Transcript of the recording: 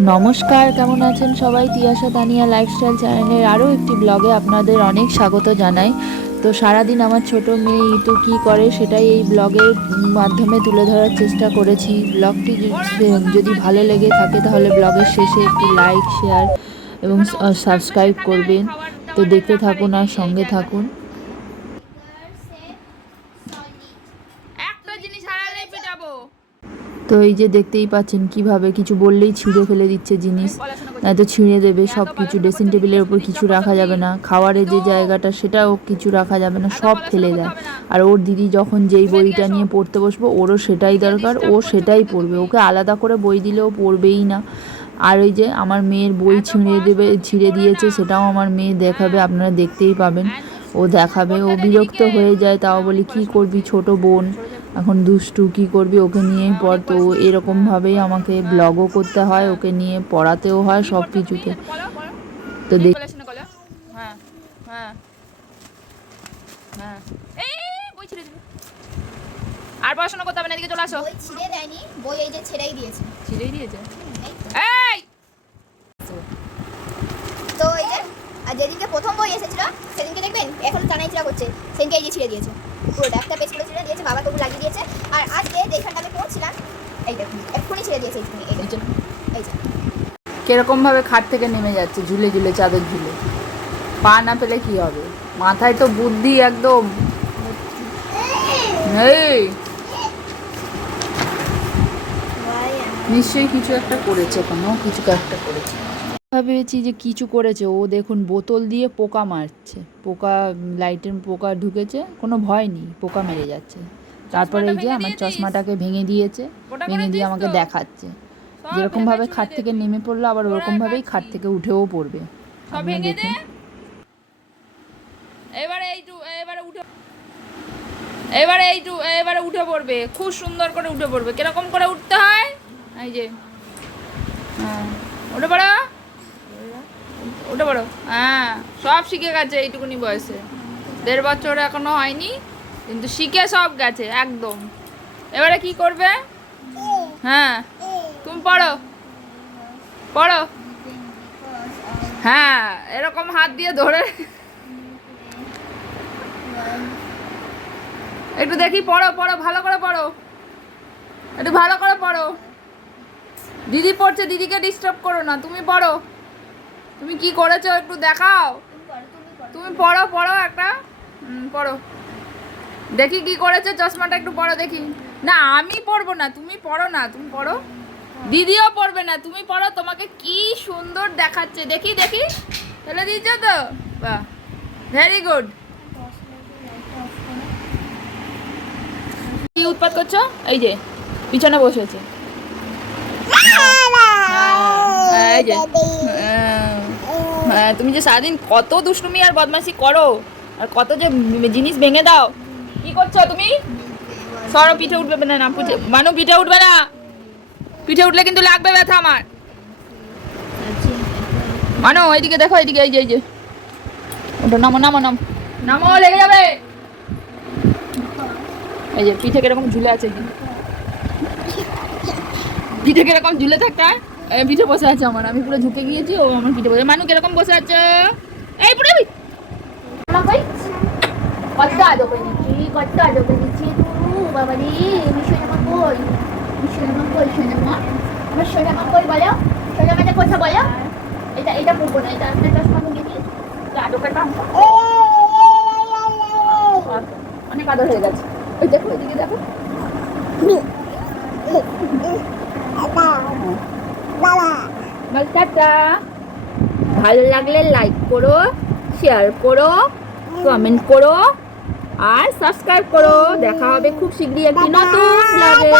নমস্কার, কেমন আছেন সবাই? তিয়াশা তানিয়া লাইফস্টাইল চ্যানেলের আরও একটি ব্লগে আপনাদের অনেক স্বাগত জানাই। তো সারাদিন আমার ছোট মেয়ে ইতু কী করে সেটাই এই ব্লগের মাধ্যমে তুলে ধরার চেষ্টা করেছি। ব্লগটি যদি- ভালো লেগে থাকে তাহলে ব্লগের শেষে একটি লাইক শেয়ার এবং সাবস্ক্রাইব করবেন। তো দেখতে থাকুন আর সঙ্গে থাকুন। একটা জিনিস পেটাবো। তো এই যে দেখতেই পাচ্ছেন কীভাবে কিছু বললেই ছিঁড়ে ফেলে দিচ্ছে জিনিস। নয়তো ছিঁড়ে দেবে সব কিছু ড্রেসিং টেবিলের উপর কিছু রাখা যাবে না। খাওয়ারের যে জায়গাটা, সেটাও কিছু রাখা যাবে না, সব ফেলে দেয়। আর ওর দিদি যখন যেই বইটা নিয়ে পড়তে বসবো, ওরও সেটাই দরকার, ও সেটাই পড়বে। ওকে আলাদা করে বই দিলেও পড়বেই না। আর ওই যে আমার মেয়ের বই ছিঁড়ে দেবে, ছিঁড়ে দিয়েছে, সেটাও আমার মেয়ে দেখাবে, আপনারা দেখতেই পাবেন। ও দেখাবে, ও বিরক্ত হয়ে যায়, তাও বলি, কি করবি ছোট বোন? এখন দুষ্টু কি করবি? ওকে নিয়ে পড় তো। এরকমভাবেই আমাকে ব্লগও করতে হয় ওকে নিয়ে পড়াতেও হয় সব কিছুতে। তো দেখ হ্যাঁ হ্যাঁ। হ্যাঁ। এই বই ছিঁড়ে দিবে। আর পড়াশোনা করতে হবে না এদিকে চলে আসো। বই ছিঁড়ে দেয়নি বই এই যে ছেড়েই দিয়েছে। ছিঁড়েই দিয়েছে? এই তো। এই! যে আর যেদিনকে প্রথম বই এসেছিল সেদিনকে দেখবেন? এখন কানাইচিরা করছে। সেদিনকে এই যে ছিঁড়ে দিয়েছে। পুরোটা একটা পেজ করে ছিঁড়ে দিয়েছে বাবা তবু লাগিয়ে দিয়েছে। আর আজকে যেখানটা আমি পড়ছিলাম এই দেখুন এক্ষুনি ছিঁড়ে দিয়েছে এইখানে এই এই যে। কীরকম ভাবে খাট থেকে নেমে যাচ্ছে ঝুলে ঝুলে চাদর ঝুলে। পা না পেলে কি হবে? মাথায় তো বুদ্ধি একদম। এই! নিশ্চয়ই কিছু একটা করেছে কোনো কিছু একটা করেছে। ভেবেছি যে কিছু করেছে। ও দেখুন বোতল দিয়ে পোকা মারছে। পোকা লাইটের পোকা ঢুকেছে কোনো ভয় নেই পোকা মেরে যাচ্ছে। তারপরে এই যে আমার চশমাটাকে ভেঙে দিয়েছে ভেঙে দিয়ে আমাকে দেখাচ্ছে। সব যেরকম ভাবে খাট থেকে নেমে পড়ল আবার ওরা ওরকম ভাবেই খাট থেকে উঠেও পড়বে। দেখুন। এবারে এইটু এবারে উঠে এবারে এইটু এবারে উঠে পড়বে। খুব সুন্দর করে উঠে পড়বে। কীরকম করে উঠতে হয়? এই যে। হ্যাঁ উঠে পড়ো। উঠে পড়ো। হ্যাঁ সব শিখে গেছে এইটুকুনি বয়সে। দেড় বছর এখনও হয়নি, কিন্তু শিখে সব গেছে, একদম। এবারে কি করবে? হ্যাঁ তুমি পড়ো। পড়ো। হ্যাঁ এরকম হাত দিয়ে ধরে। একটু দেখি, পড়ো পড়ো, ভালো করে পড়ো। একটু ভালো করে পড়ো। দিদি পড়ছে, দিদিকে ডিস্টার্ব করো না, তুমি পড়ো। তুমি কি করেছ একটু দেখাও? তুমি পড়ো পড়ো একটা। পড়ো। দেখি কি করেছে চশমাটা একটু পড়ো দেখি। না আমি পড়ব না তুমি পড়ো না তুমি পড়ো। দিদিও পড়বে না তুমি পড়ো তোমাকে কি সুন্দর দেখাচ্ছে। দেখি দেখি। ফেলে দিয়েছ তো? বাহ ভেরি গুড কি উৎপাত করছ? এই যে পিছনে বসেছে। হ্যাঁ, এই যে। তুমি যে সারাদিন কত দুষ্টুমি আর বদমাশি করো, আর কত যে জিনিস ভেঙে দাও, কি করছ তুমি? সরো, পিঠে উঠবে না না মানু, পিঠে উঠবে না। পিঠে উঠলে কিন্তু লাগবে ব্যথা আমার। মানো, এইদিকে দেখো, এইদিকে, এই যে এই যে। ওটা নামো নামো নামো। নামো, লেগে যাবে। এই যে, পিঠে কীরকম ঝুলে আছে। পিঠে কীরকম ঝুলে থাকতে হয়? পিঠে বসে আছে আমার আমি পুরো ঝুঁকে গিয়েছি ও আমার পিঠে বসে মানু কীরকম বসে আছে এই পুরো কত আদো করে নিচ্ছি কত আদো করে নিচ্ছি বাবা রে মিশনামা কই মিশনামা কই সোনামা আমার সোনামা কই বলো সোনামাটা কথা বলো এটা এটা পড়ব না এটা আপনার চশমা ভেঙে করতাম অনেক আদর হয়ে গেছে ওই দেখো ওইদিকে দেখো বল টাটা। ভালো লাগলে লাইক করো শেয়ার করো কমেন্ট করো আর সাবস্ক্রাইব করো। দেখা হবে খুব শীঘ্রই একটি নতুন ব্লগে